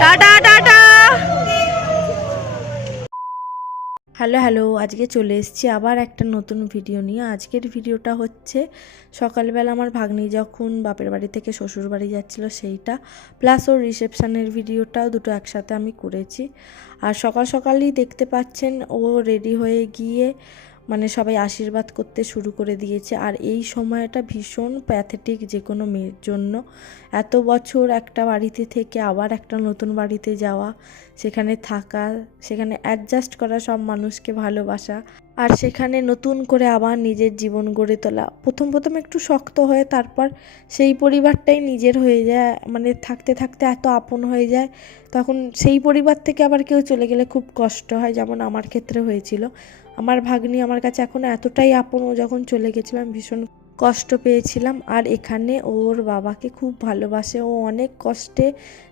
Tata tata. Hello hello, আজকে চলে এসেছি আবার একটা নতুন ভিডিও নিয়ে। আজকের ভিডিওটা হচ্ছে সকালবেলা আমার ভাগ্নি যখন বাপের বাড়ি থেকে শ্বশুর বাড়ি যাচ্ছিল সেইটা প্লাস ওর রিসেপশানের ভিডিওটাও দুটো একসাথে আমি করেছি। আর সকাল সকালই দেখতে পাচ্ছেন ও রেডি হয়ে গিয়ে মানে সবাই আশীর্বাদ করতে শুরু করে দিয়েছে। আর এই সময়টা ভীষণ প্যাথেটিক যে কোনো মেয়ের জন্য। এত বছর একটা বাড়িতে থেকে আবার একটা নতুন বাড়িতে যাওয়া, সেখানে থাকা, সেখানে অ্যাডজাস্ট করা সব মানুষকে ভালোবাসা, আর সেখানে নতুন করে আবার নিজের জীবন গড়ে তোলা। প্রথম প্রথম একটু শক্ত হয়ে তারপর সেই পরিবারটাই নিজের হয়ে যায় মানে থাকতে থাকতে এত আপন হয়ে যায়। তখন সেই পরিবার থেকে আবার কেউ চলে গেলে খুব কষ্ট হয়, যেমন আমার ক্ষেত্রে হয়েছিল। আমার ভাগ্নি আমার কাছে এখন এতটাই আপন, ও যখন চলে গেছিলাম ভীষণ কষ্ট পেয়েছিলাম। আর এখানে ওর বাবাকে খুব ভালোবাসে। ও অনেক কষ্টে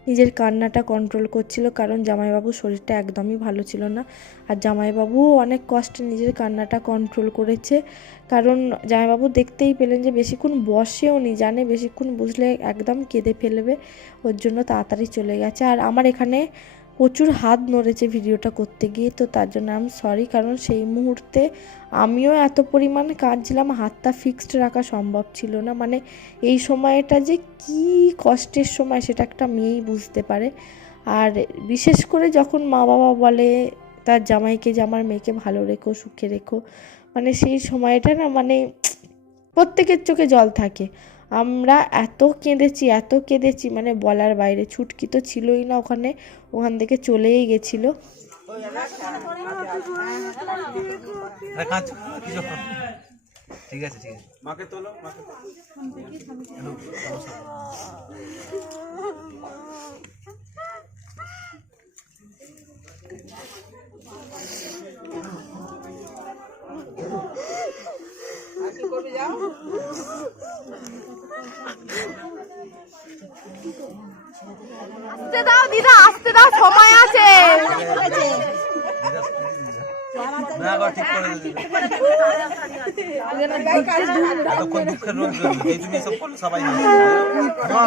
নিজের কান্নাটা কন্ট্রোল করছিল, কারণ জামাইবাবুর শরীরটা একদমই ভালো ছিল না। আর জামাইবাবুও অনেক কষ্টে নিজের কান্নাটা কন্ট্রোল করেছে। কারণ জামাইবাবু দেখতেই পেলেন যে, বেশিক্ষণ বসেও নি, জানে বেশিক্ষণ বুঝলে একদম কেঁদে ফেলবে। ওর জন্য তাড়াতাড়ি চলে গেছে। আর আমার এখানে প্রচুর হাত নড়েছে ভিডিওটা করতে গিয়ে, তো তার জন্য আমি সরি কারণ সেই মুহূর্তে আমিও এত পরিমাণ কাঁদছিলাম, হাতটা ফিক্সড রাখা সম্ভব ছিল না। মানে এই সময়টা যে কি কষ্টের সময়, সেটা একটা মেয়েই বুঝতে পারে। আর বিশেষ করে যখন মা বাবা বলে, তার জামাইকে যে আমার মেয়েকে ভালো রেখো, সুখে রেখো মানে সেই সময়টা না মানে প্রত্যেকের চোখে জল থাকে। আমরা এত কেঁদেছি এত কেঁদেছি মানে বলার বাইরে। ছুটকি তো ছিলই না ওখানে ওখান থেকে চলেই গেছিল। ঠিক আছে ঠিক আছে। মাকে তোলো মাকে তোলো। আসতে দাও দিদা আসতে দাও সময় আছে না আবার ঠিক করে দেবে এতক্ষণ দুঃখের রোগ জমবে। এই তুমি এসব করলে সবাই হাসবে। মা,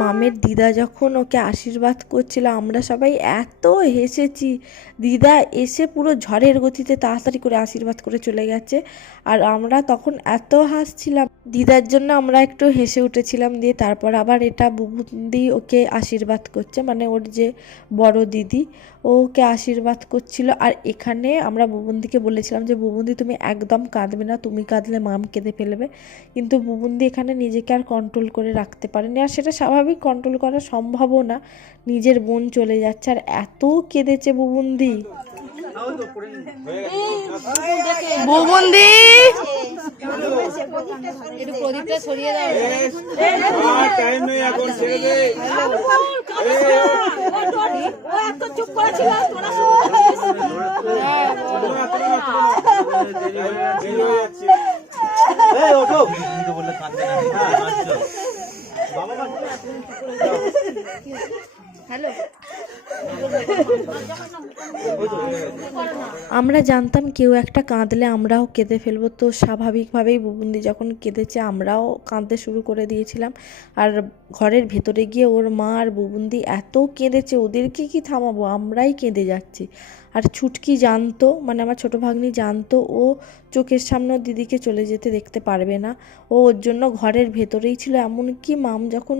মামের দিদা যখন ওকে আশীর্বাদ করছিল, আমরা সবাই এত হেসেছি। দিদা এসে পুরো ঝড়ের গতিতে তাড়াতাড়ি করে আশীর্বাদ করে চলে গেছে আর আমরা তখন এত হাসছিলাম। দিদার জন্য আমরা একটু হেসে উঠেছিলাম দিয়ে তারপর আবার এটা বুবুন্দি ওকে আশীর্বাদ করছে মানে ওর যে বড় দিদি ওকে আশীর্বাদ করছিল। আর এখানে আমরা বুবুন্দিকে বলেছিলাম যে, বুবুন্দি, তুমি একদম কাঁদবে না, তুমি কাঁদলে মাম কেঁদে ফেলবে। কিন্তু বুবুন্দি এখানে নিজেকে আর কন্ট্রোল করে রাখতে পারেনি। আর সেটা স্বাভাবিক কন্ট্রোল করা সম্ভবও না নিজের বোন চলে যাচ্ছে। আর এত কেঁদেছে বুবুন্দি। বুবুন্দি! আর টাইম নেই এখন ছেড়ে দে দেরি হয়ে এই, ওঠো। না নাচছো আমরা জানতাম কেউ একটা কাঁদলে আমরাও কেঁদে ফেলব, তো স্বাভাবিকভাবেই বুবুন্দি যখন কেঁদেছে আমরাও কাঁদতে শুরু করে দিয়েছিলাম। আর ঘরের ভেতরে গিয়ে ওর মা আর বুবুন্দি এত কেঁদেছে, ওদেরকে কি থামাবো? আমরাই কেঁদে যাচ্ছি। আর ছুটকি জানতো মানে আমার ছোটো ভাগ্নি জানতো, ও চোখের সামনে দিদিকে চলে যেতে দেখতে পারবে না। ও ওর জন্য ঘরের ভেতরেই ছিল, এমনকি মাম যখন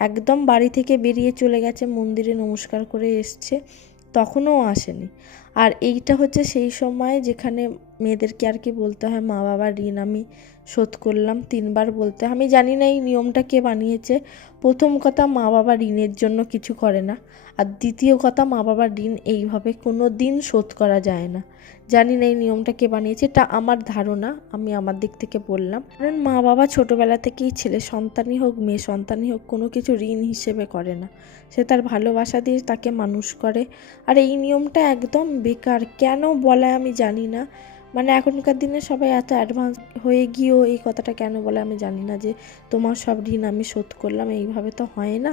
একদম বাড়ি থেকে বেরিয়ে চলে গেছে, মন্দিরে নমস্কার করে এসছে, তখনও আসেনি। আর এইটা হচ্ছে সেই সময় যেখানে মেয়েদেরকে আর কি বলতে হয়, মা বাবার ঋণ আমি শোধ করলাম, তিনবার বলতে। আমি জানি না এই নিয়মটা কে বানিয়েছে। প্রথম কথা, মা বাবা ঋণের জন্য কিছু করে না। আর দ্বিতীয় কথা, মা বাবার ঋণ এইভাবে কোনো দিন শোধ করা যায় না। জানি না এই নিয়মটা কে বানিয়েছে, এটা আমার ধারণা, আমি আমার দিক থেকে বললাম। কারণ মা বাবা ছোটোবেলা থেকেই ছেলে, সন্তানই হোক, মেয়ে সন্তানই হোক, কোনো কিছু ঋণ হিসেবে করে না। সে তার ভালোবাসা দিয়ে তাকে মানুষ করে। আর এই নিয়মটা একদম বেকার, কেন বলে আমি জানি না। মানে এখনকার দিনে সবাই এত অ্যাডভান্স হয়ে গিয়েও এই কথাটা কেন বলে আমি জানি না যে, তোমার সব ঋণ আমি শোধ করলাম, এইভাবে তো হয় না।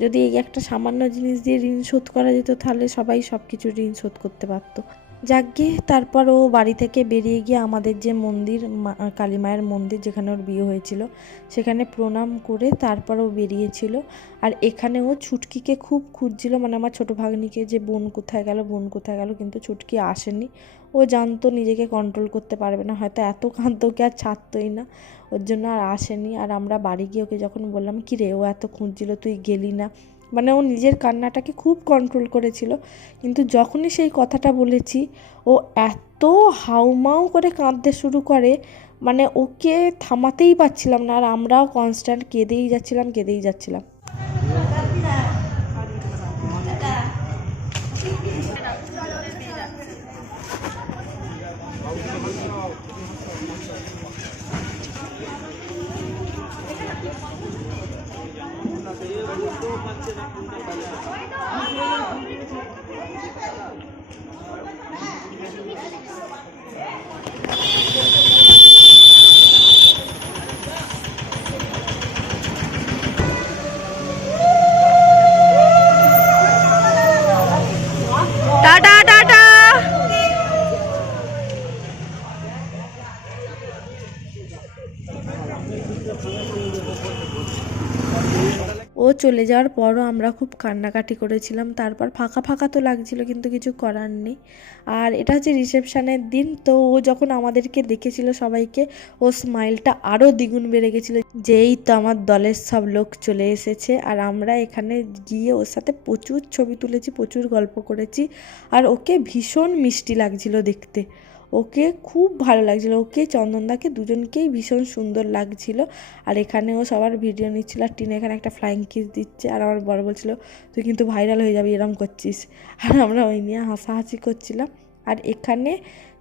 যদি এই একটা সামান্য জিনিস দিয়ে ঋণ শোধ করা যেত, তাহলে সবাই সব কিছু ঋণ শোধ করতে পারতো। যাকগে, তারপর ও বাড়ি থেকে বেরিয়ে গিয়ে আমাদের যে মন্দির কালী মায়ের মন্দির যেখানে ওর বিয়ে হয়েছিল, সেখানে প্রণাম করে তারপর ও বেরিয়েছিল। আর এখানে ও ছুটকিকে খুব খুঁজছিল মানে আমার ছোটো ভাগ্নিকে যে বোন কোথায় গেল, বোন কোথায় গেল, কিন্তু ছুটকি আসেনি। ও জানতো নিজেকে কন্ট্রোল করতে পারবে না, হয়তো এত কাঁদতো ওকে আর ছাড়তোই না, ওর জন্য আর আসেনি। আর আমরা বাড়ি গিয়ে ওকে যখন বললাম কি রে ও এত খুঁজছিল, তুই গেলি না? মানে ও নিজের কান্নাটাকে খুব কন্ট্রোল করেছিল। কিন্তু যখনই সেই কথাটা বলেছি, ও এত হাউমাউ করে কাঁদতে শুরু করে মানে ওকে থামাতেই পারছিলাম না। আর আমরাও কনস্ট্যান্ট কেঁদেই যাচ্ছিলাম কেঁদেই যাচ্ছিলাম। ¡Ah, no! ¡Ah, ও চলে যাওয়ার পরও আমরা খুব কান্নাকাটি করেছিলাম। তারপর ফাঁকা ফাঁকা তো লাগছিল, কিন্তু কিছু করার নেই। আর এটা হচ্ছে রিসেপশনের দিন, তো ও যখন আমাদেরকে দেখেছিল সবাইকে, ও স্মাইলটা আরও দ্বিগুণ বেড়ে গেছিল। যেই তো আমার দলের সব লোক চলে এসেছে, আর আমরা এখানে গিয়ে ওর সাথে প্রচুর ছবি তুলেছি, প্রচুর গল্প করেছি। আর ওকে ভীষণ মিষ্টি লাগছিল দেখতে। ওকে খুব ভালো লাগছিল। ওকে, চন্দনদাকে দুজনকেই ভীষণ সুন্দর লাগছিল। আর এখানেও সবার ভিডিও নিচ্ছিল। আর টিনে এখানে একটা ফ্লাইং কিস দিচ্ছে। আর আমার বড় বলছিল, তুই কিন্তু ভাইরাল হয়ে যাবি, এরম করছিস। আর আমরা ওই নিয়ে হাসাহাসি করছিলাম। আর এখানে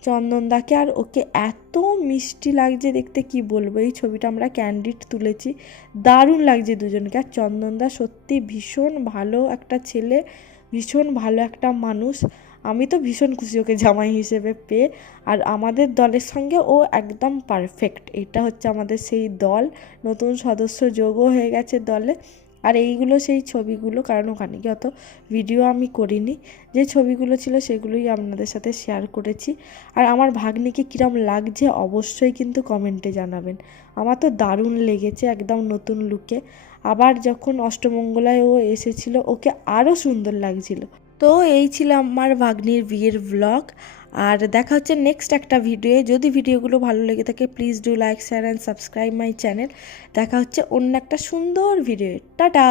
চন্দনদাকে আর ওকে এত মিষ্টি লাগছে দেখতে, কি বলব? এই ছবিটা আমরা ক্যান্ডিড তুলেছি। দারুণ লাগছে দুজনকে। আর চন্দনদা সত্যি ভীষণ ভালো একটা ছেলে, ভীষণ ভালো একটা মানুষ। আমি তো ভীষণ খুশি ওকে জামাই হিসেবে পেয়ে। আর আমাদের দলের সঙ্গে ও একদম পারফেক্ট এটা হচ্ছে আমাদের সেই দল। নতুন সদস্য যোগও হয়ে গেছে দলে। আর এইগুলো সেই ছবিগুলো, কারণ ওখানে গিয়ে অত ভিডিও আমি করিনি। যে ছবিগুলো ছিল সেগুলোই আপনাদের সাথে শেয়ার করেছি। আর আমার ভাগ্নিকে কীরম লাগছে অবশ্যই কিন্তু কমেন্টে জানাবেন। আমার তো দারুণ লেগেছে একদম নতুন লুকে আবার যখন অষ্টমঙ্গলায় ও এসেছিল, ওকে আরও সুন্দর লাগছিল। তো এই ছিল আমার ভাগ্নির বিয়ের ব্লগ আর দেখা হচ্ছে নেক্সট একটা ভিডিও যদি ভিডিওগুলো ভালো লেগে থাকে please do like share and subscribe my channel দেখা হচ্ছে অন্য একটা সুন্দর ভিডিও টাটা!